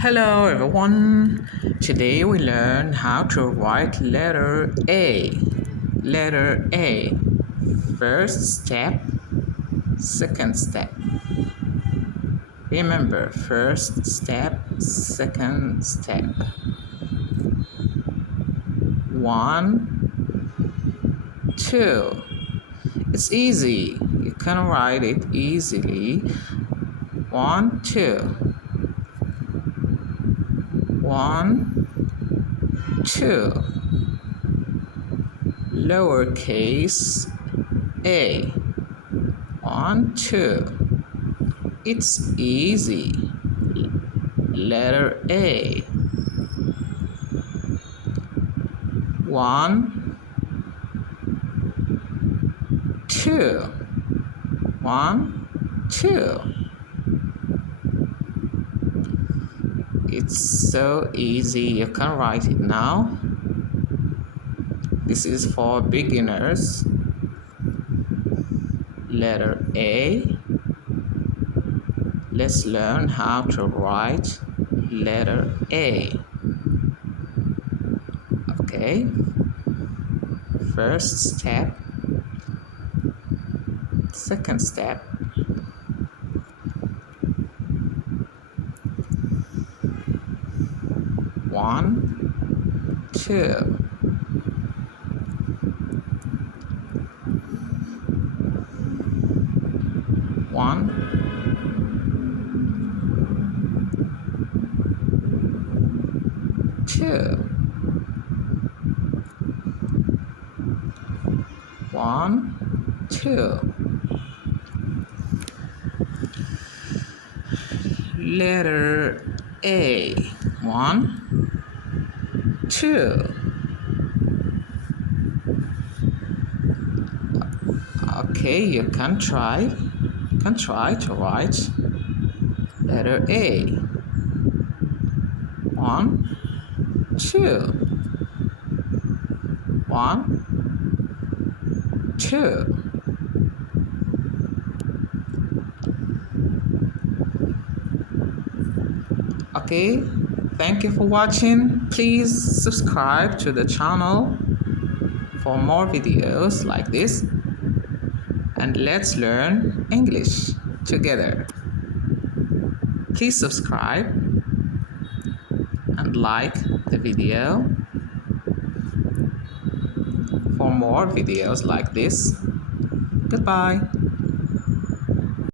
Hello everyone. Today we learn how to write letter A. Letter A. First step, second step. Remember, first step, second step. 1, 2. It's easy. You can write it easily. 1, 2. 1, 2. Lowercase a. 1, 2. It's easy. Letter A. 1, 2. 1, 2. It's so easy. You can write it now. This is for beginners. Letter A. Let's learn how to write letter A. Okay. First step. Second step. 1, 2. 1, 2. 1, 2. Letter A. 1, 2. Okay, you can try to write letter A. 1, 2. 1, 2. Okay, thank you for watching. Please subscribe to the channel for more videos like this, and let's learn English together. Please subscribe and like the video for more videos like this. Goodbye.